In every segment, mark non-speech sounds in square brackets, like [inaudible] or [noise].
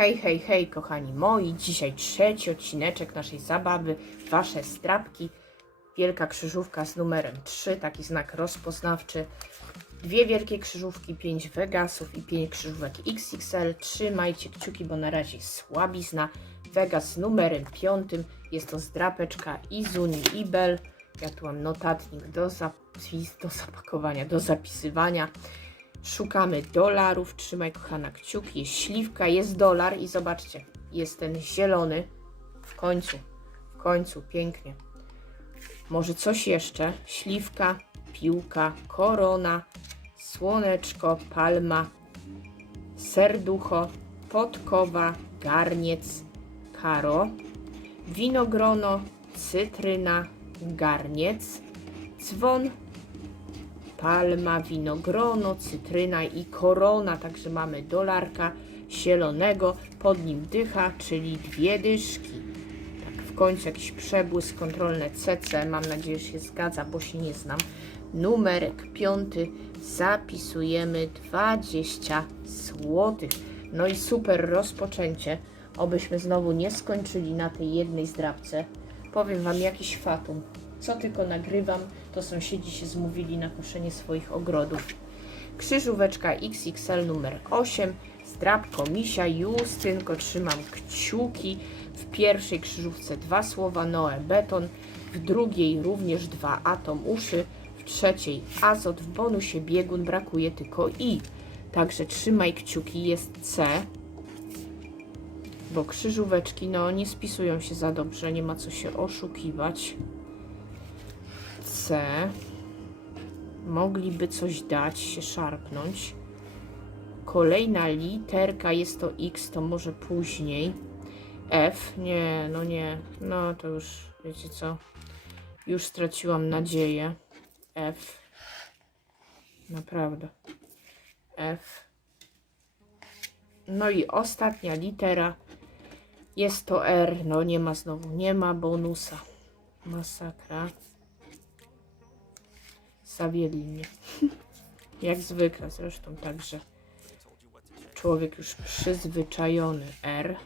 Hej, hej, hej, kochani moi. Dzisiaj trzeci odcineczek naszej zabawy. Wasze strapki. Wielka krzyżówka z numerem 3, taki znak rozpoznawczy. Dwie wielkie krzyżówki, 5 Vegasów i 5 krzyżówek XXL. Trzymajcie kciuki, bo na razie słabizna. Vegas z numerem 5. Jest to zdrapeczka Izuni i Bell. Ja tu mam notatnik do, zapis, do zapakowania, do zapisywania. Szukamy dolarów. Trzymaj, kochana, kciuki. Jest śliwka, jest dolar i zobaczcie, jest ten zielony. W końcu, w końcu, pięknie. Może coś jeszcze? Śliwka, piłka, korona, słoneczko, palma, serducho, podkowa, garniec, karo, winogrono, cytryna, garniec, dzwon, palma, winogrono, cytryna i korona. Także mamy dolarka zielonego, pod nim dycha, czyli dwie dyszki. Tak, w końcu jakiś przebłysk, kontrolne CC. Mam nadzieję, że się zgadza, bo się nie znam. Numerek piąty. Zapisujemy 20 zł. No i super rozpoczęcie. Obyśmy znowu nie skończyli na tej jednej zdrabce. Powiem Wam jakiś fatum. Co tylko nagrywam, to sąsiedzi się zmówili na koszenie swoich ogrodów. Krzyżóweczka XXL numer 8, zdrabko misia, Justynko, trzymam kciuki. W pierwszej krzyżówce dwa słowa Noe beton, w drugiej również dwa atom uszy, w trzeciej azot, w bonusie biegun brakuje tylko i. Także trzymaj kciuki, jest C, bo krzyżóweczki no nie spisują się za dobrze, nie ma co się oszukiwać. C. Mogliby coś dać, się szarpnąć. Kolejna literka jest to X, to może później. F. Nie, no nie. No to już, wiecie co? Już straciłam nadzieję. F. Naprawdę. F. No i ostatnia litera. Jest to R. No nie ma znowu, nie ma bonusa. Masakra. Zawiedli mnie. [laughs] Jak zwykle zresztą, także człowiek już przyzwyczajony. R.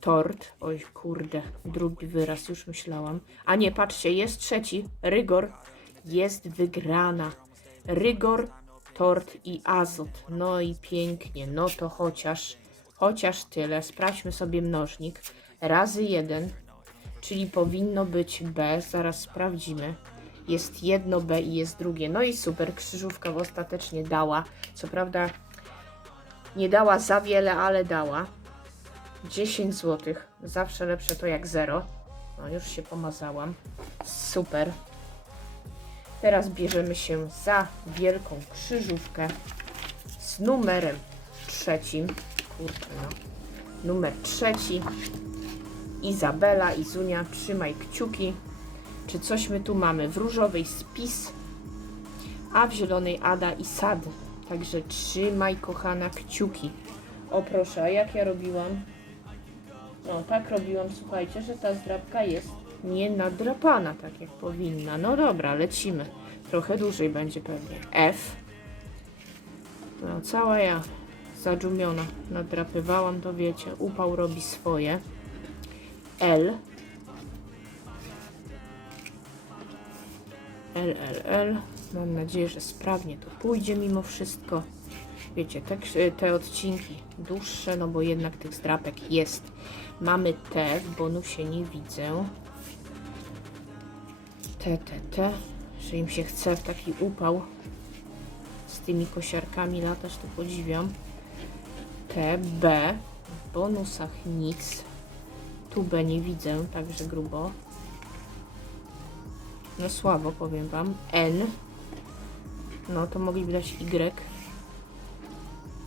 Tort. Oj, kurde, drugi wyraz, już myślałam. A nie, patrzcie, jest trzeci. Rygor. Jest wygrana. Rygor, tort i azot. No i pięknie. No to chociaż, chociaż tyle. Sprawdźmy sobie mnożnik. Razy jeden czyli powinno być B. Zaraz sprawdzimy. Jest jedno B i jest drugie. No i super, krzyżówka ostatecznie dała. Co prawda nie dała za wiele, ale dała. 10 zł. Zawsze lepsze to jak 0. No już się pomazałam. Super. Teraz bierzemy się za wielką krzyżówkę z numerem trzecim. Kurde no. Numer trzeci. Izabela, Izunia, trzymaj kciuki. Czy coś my tu mamy? W różowej spis, a w zielonej Ada i Sad. Także trzymaj, kochana, kciuki. O proszę, a jak ja robiłam? No, tak robiłam, słuchajcie, że ta zdrabka jest nie nadrapana, tak jak powinna. No dobra, lecimy. Trochę dłużej będzie pewnie. F. No, cała ja zadżumiona nadrapywałam, to wiecie, upał robi swoje. L. L, L, L. Mam nadzieję, że sprawnie to pójdzie mimo wszystko. Wiecie, te, te odcinki dłuższe, no bo jednak tych zdrapek jest. Mamy T, w bonusie nie widzę. T, T, T. Że im się chce w taki upał z tymi kosiarkami latać, to podziwiam. T, B. W bonusach nic. Tubę nie widzę, także grubo. No słabo, powiem Wam. N. No to mogliby dać Y.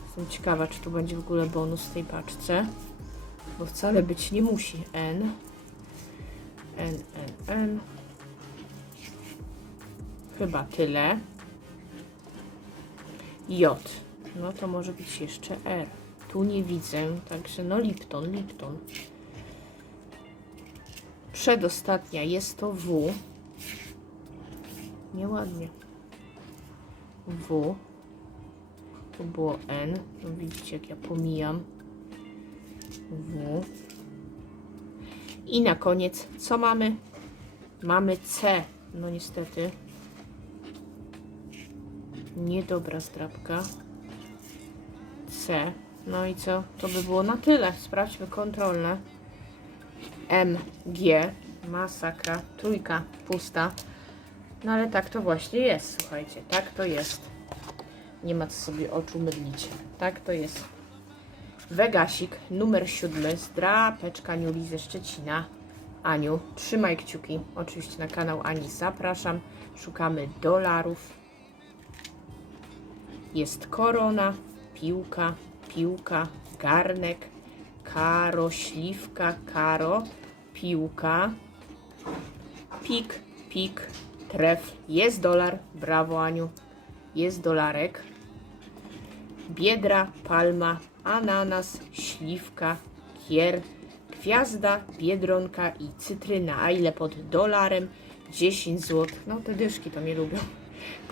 Jestem ciekawa, czy tu będzie w ogóle bonus w tej paczce. Bo wcale być nie musi. N. N, N, N. Chyba tyle. J. No to może być jeszcze R. Tu nie widzę, także no Lipton, Lipton. Przedostatnia jest to W. Nieładnie. W. Tu było N. No widzicie, jak ja pomijam. W. I na koniec, co mamy? Mamy C. No niestety. Niedobra zdrabka. C. No i co? To by było na tyle. Sprawdźmy kontrolne. M, G. Masakra. Trójka pusta. No ale tak to właśnie jest, słuchajcie. Tak to jest. Nie ma co sobie oczu mydlić. Tak to jest. Wegasik, numer siódmy, zdrapeczka Niuli ze Szczecina. Aniu, trzymaj kciuki. Oczywiście na kanał Ani zapraszam. Szukamy dolarów. Jest korona, piłka, piłka, garnek, karo, śliwka, karo, piłka, pik, pik, tref. Jest dolar. Brawo, Aniu. Jest dolarek. Biedra, palma, ananas, śliwka, kier, gwiazda, biedronka i cytryna. A ile pod dolarem? 10 zł. No te dyszki to nie lubią.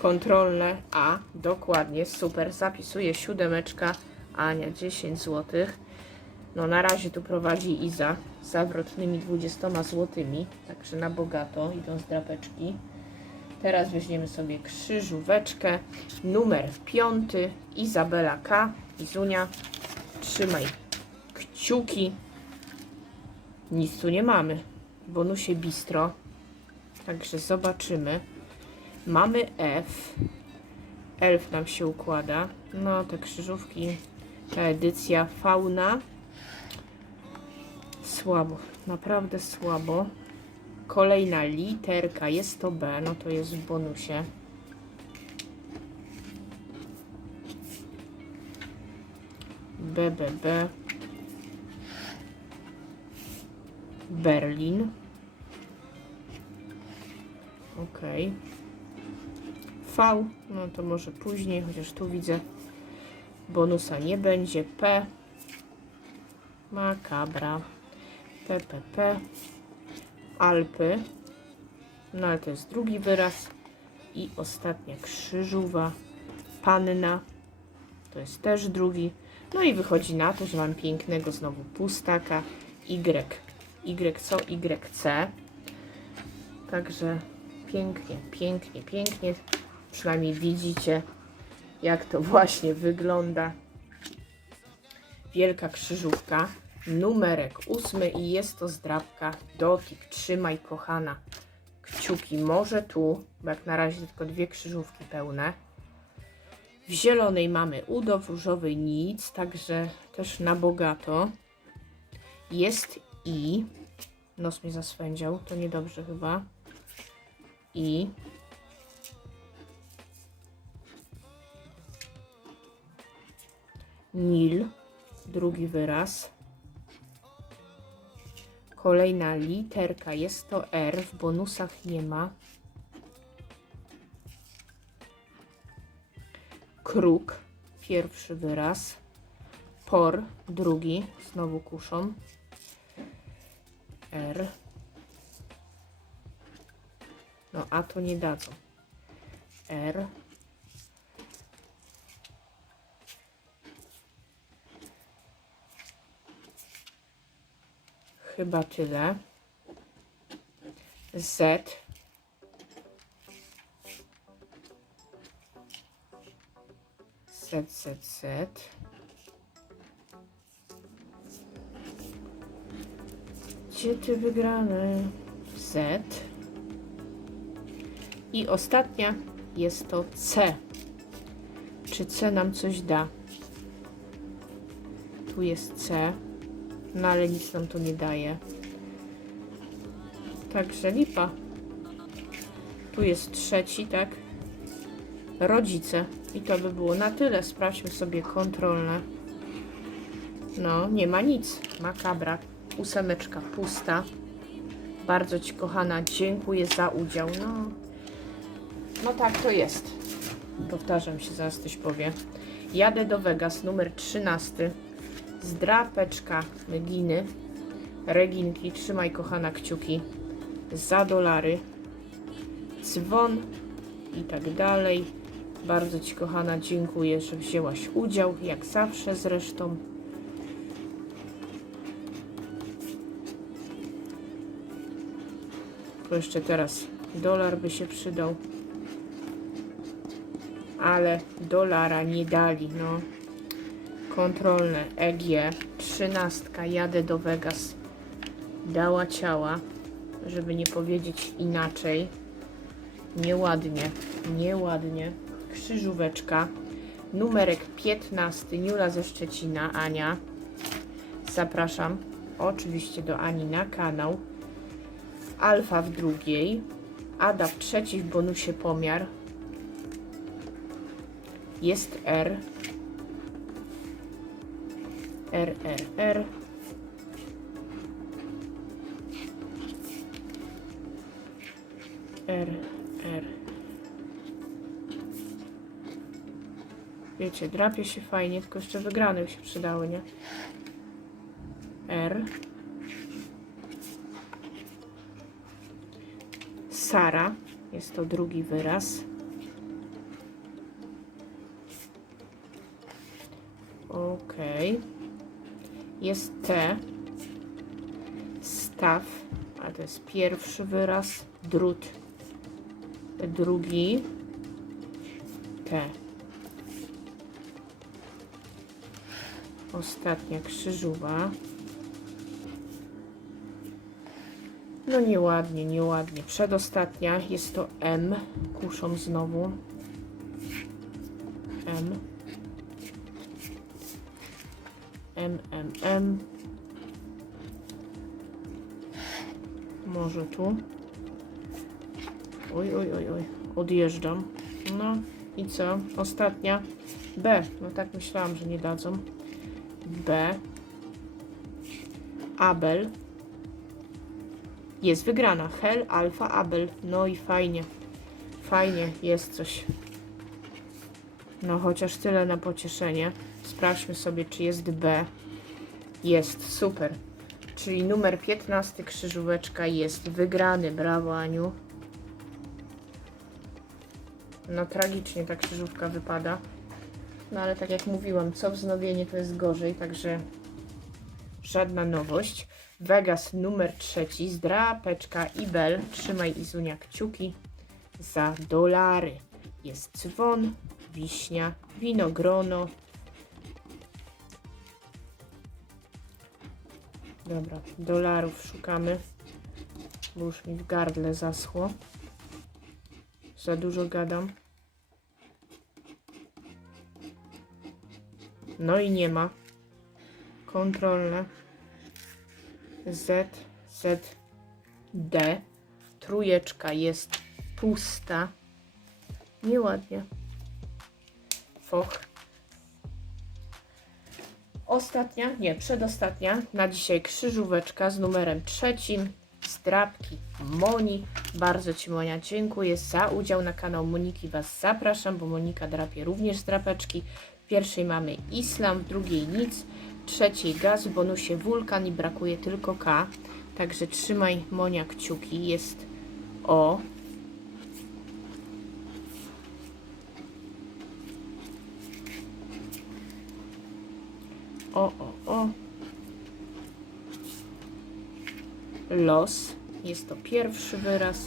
Kontrolne A, dokładnie, super. Zapisuję siódemeczka, Ania 10 zł. No na razie tu prowadzi Iza z zawrotnymi 20 złotymi, także na bogato idą z drapeczki. Teraz weźmiemy sobie krzyżóweczkę, numer piąty, Izabela K. Izunia, trzymaj kciuki. Nic tu nie mamy. W bonusie bistro. Także zobaczymy. Mamy F. Elf nam się układa. No, te krzyżówki, ta edycja fauna. Słabo, naprawdę słabo. Kolejna literka, jest to B, no to jest w bonusie. B, B, B. Berlin. Ok. V, no to może później, chociaż tu widzę bonusa nie będzie. P. Makabra. P, P, P. Alpy. No ale to jest drugi wyraz. I ostatnia krzyżuwa. Panna. To jest też drugi. No i wychodzi na to, że mam pięknego znowu pustaka. Y. Y co? YC. Także pięknie, pięknie, pięknie. Przynajmniej widzicie, jak to właśnie wygląda. Wielka krzyżówka. Numerek ósmy i jest to zdrabka. Dotyk, trzymaj kochana. Kciuki może tu, bo jak na razie tylko dwie krzyżówki pełne. W zielonej mamy udo, w różowej nic, także też na bogato. Jest i. Nos mnie zaswędział, to niedobrze chyba. I. Nil, drugi wyraz. Kolejna literka jest to R, w bonusach nie ma. Kruk, pierwszy wyraz. Por, drugi, znowu kuszą. R. No, a to nie dadzą. R. Chyba tyle. Z. Z, Z, Z. Gdzie ty wygrany? Z. I ostatnia jest to C. Czy C nam coś da? Tu jest C. No ale nic nam to nie daje. Także lipa. Tu jest trzeci, tak? Rodzice. I to by było na tyle. Sprawdźmy sobie kontrolne. No, nie ma nic. Makabra. Ósemeczka pusta. Bardzo Ci, kochana, dziękuję za udział. No, no tak to jest. Powtarzam się, zaraz coś powie. Jadę do Vegas, numer 13. Zdrapeczka Meginy. Reginki, trzymaj kochana kciuki. Za dolary. Dzwon i tak dalej. Bardzo Ci, kochana, dziękuję, że wzięłaś udział, jak zawsze zresztą. Tylko jeszcze teraz dolar by się przydał. Ale dolara nie dali, no. Kontrolne EG, trzynastka, jadę do Vegas. Dała ciała, żeby nie powiedzieć inaczej. Nieładnie, nieładnie. Krzyżóweczka. Numerek 15, Niula ze Szczecina, Ania. Zapraszam oczywiście do Ani na kanał. Alfa w drugiej. Ada w trzeciej w bonusie pomiar. Jest R. R, R, R. R, R. Wiecie, drapie się fajnie, tylko jeszcze wygrane by się przydały, nie? R. Sara. Jest to drugi wyraz. Okej. Jest T. Staw. A to jest pierwszy wyraz. Drut. Drugi. T. Ostatnia krzyżuwa. No nieładnie, nieładnie. Przedostatnia jest to M. Kuszą znowu. M. M, M, M. Może tu. Oj, oj, oj, oj. Odjeżdżam. No i co? Ostatnia. B. No tak myślałam, że nie dadzą. B. Abel. Jest wygrana. Hel, Alfa, Abel. No i fajnie. Fajnie, jest coś. No chociaż tyle na pocieszenie. Sprawdźmy sobie, czy jest B. Jest, super. Czyli numer 15 krzyżóweczka jest wygrany. Brawo, Aniu. No tragicznie ta krzyżówka wypada. No ale tak jak mówiłam, co wznowienie to jest gorzej, także żadna nowość. Vegas numer trzeci, zdrapeczka i bel. Trzymaj Izunia kciuki za dolary. Jest dzwon, wiśnia, winogrono. Dobra, dolarów szukamy, bo już mi w gardle zaschło. Za dużo gadam. No i nie ma. Kontrolne. Z, Z, D. Trójeczka jest pusta. Nieładnie. Foch. Ostatnia, nie, przedostatnia na dzisiaj krzyżóweczka z numerem trzecim. Strapki Moni. Bardzo Ci Monia dziękuję za udział na kanał Moniki. Was zapraszam, bo Monika drapie również strapeczki. W pierwszej mamy Islam, w drugiej nic, w trzeciej gaz, w bonusie wulkan i brakuje tylko K. Także trzymaj Monia kciuki. Jest O. O, o, o. Los. Jest to pierwszy wyraz.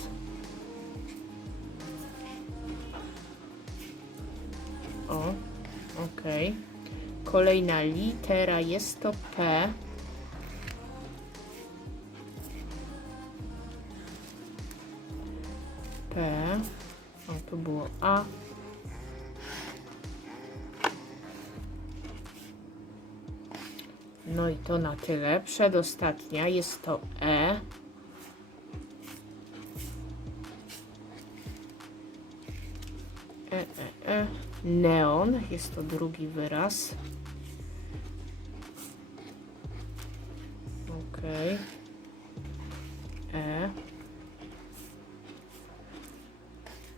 O, ok. Kolejna litera jest to P. P. O, to było A. to na tyle. Przedostatnia jest to E. E, e, e. Neon jest to drugi wyraz. Ok. E.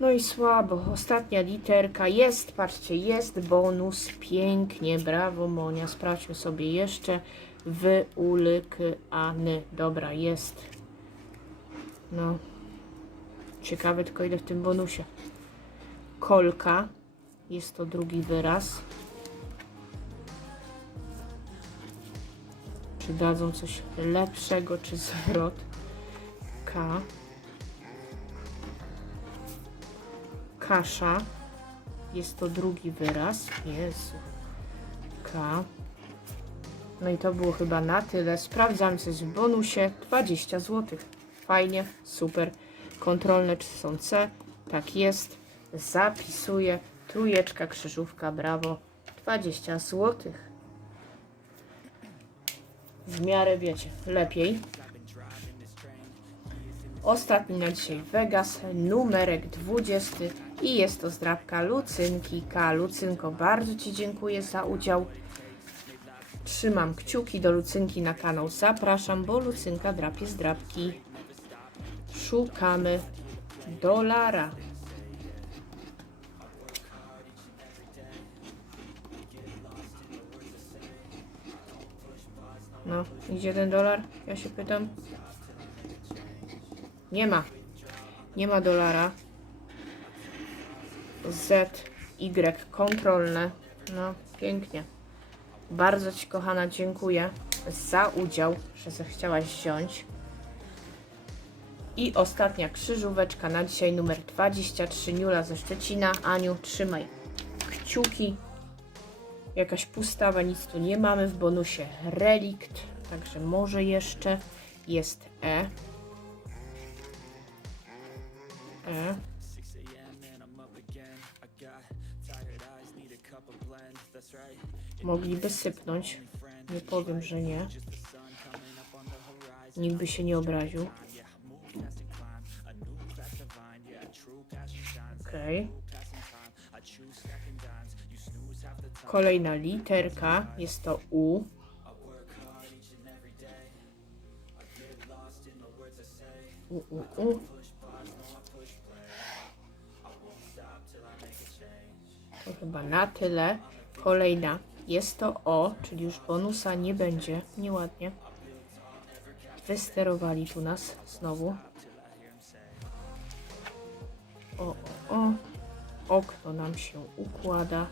No i słabo. Ostatnia literka jest, patrzcie, jest bonus. Pięknie, brawo Monia. Sprawdźmy sobie jeszcze. Wy, ulyk, any. Dobra, jest. No. Ciekawe tylko ile w tym bonusie. Kolka. Jest to drugi wyraz. Czy dadzą coś lepszego, czy zwrot? K. Kasza. Jest to drugi wyraz. Jezu. K. No i to było chyba na tyle. Sprawdzam coś w bonusie. 20 zł. Fajnie, super. Kontrolne czy są C. Tak jest. Zapisuję. Trójeczka, krzyżówka, brawo. 20 zł. W miarę wiecie, lepiej. Ostatni na dzisiaj Vegas, numerek 20 i jest to zdrabka Lucynki K. Lucynko, bardzo Ci dziękuję za udział. Trzymam kciuki do Lucynki na kanał. Zapraszam, bo Lucynka drapie zdrabki. Szukamy dolara. No, idzie ten dolar? Ja się pytam. Nie ma. Nie ma dolara. Z, Y, kontrolne. No, pięknie. Bardzo Ci, kochana, dziękuję za udział, że zechciałaś wziąć. I ostatnia krzyżóweczka na dzisiaj, numer 23, Niula ze Szczecina. Aniu, trzymaj kciuki. Jakaś pustawa, nic tu nie mamy w bonusie. Relikt, także może jeszcze jest E. E. Mogliby sypnąć. Nie powiem, że nie. Nikt by się nie obraził. Okej. Kolejna literka. Jest to U. U, U, U. To chyba na tyle. Kolejna. Jest to O, czyli już bonusa nie będzie. Nieładnie. Wysterowali tu nas znowu. O, o, o. Okno nam się układa.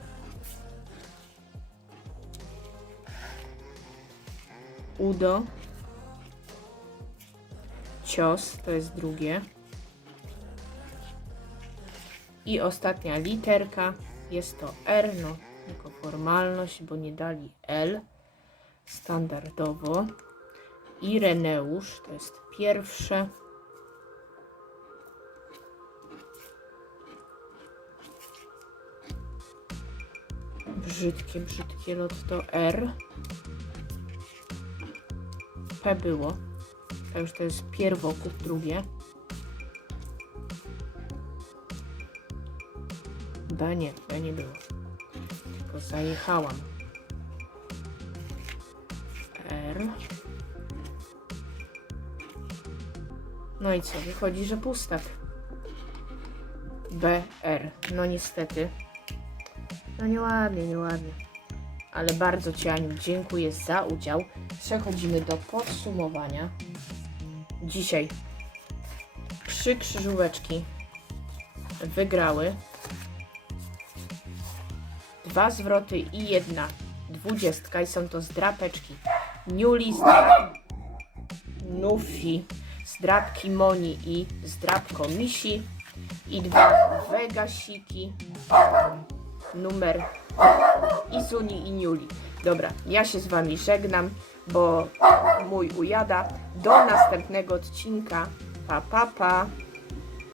Udo. Cios, to jest drugie. I ostatnia literka jest to R, no tylko formalność, bo nie dali L standardowo. Ireneusz to jest pierwsze. Brzydkie, brzydkie lot to R. P było. To już to jest pierwokup drugie. B nie, B nie było. Zajechałam. R. No i co? Wychodzi, że pustak. B, R. No niestety. No nieładnie, nieładnie. Ale bardzo Ci, Aniu, dziękuję za udział. Przechodzimy do podsumowania. Dzisiaj trzy krzyżóweczki wygrały. Dwa zwroty i jedna dwudziestka i są to zdrapeczki Newly, Nufi, zdrapki Moni i zdrapko Misi i dwa Vegasiki numer Izuni i Niuli. Dobra, ja się z Wami żegnam, bo mój ujada. Do następnego odcinka. Pa, pa, pa.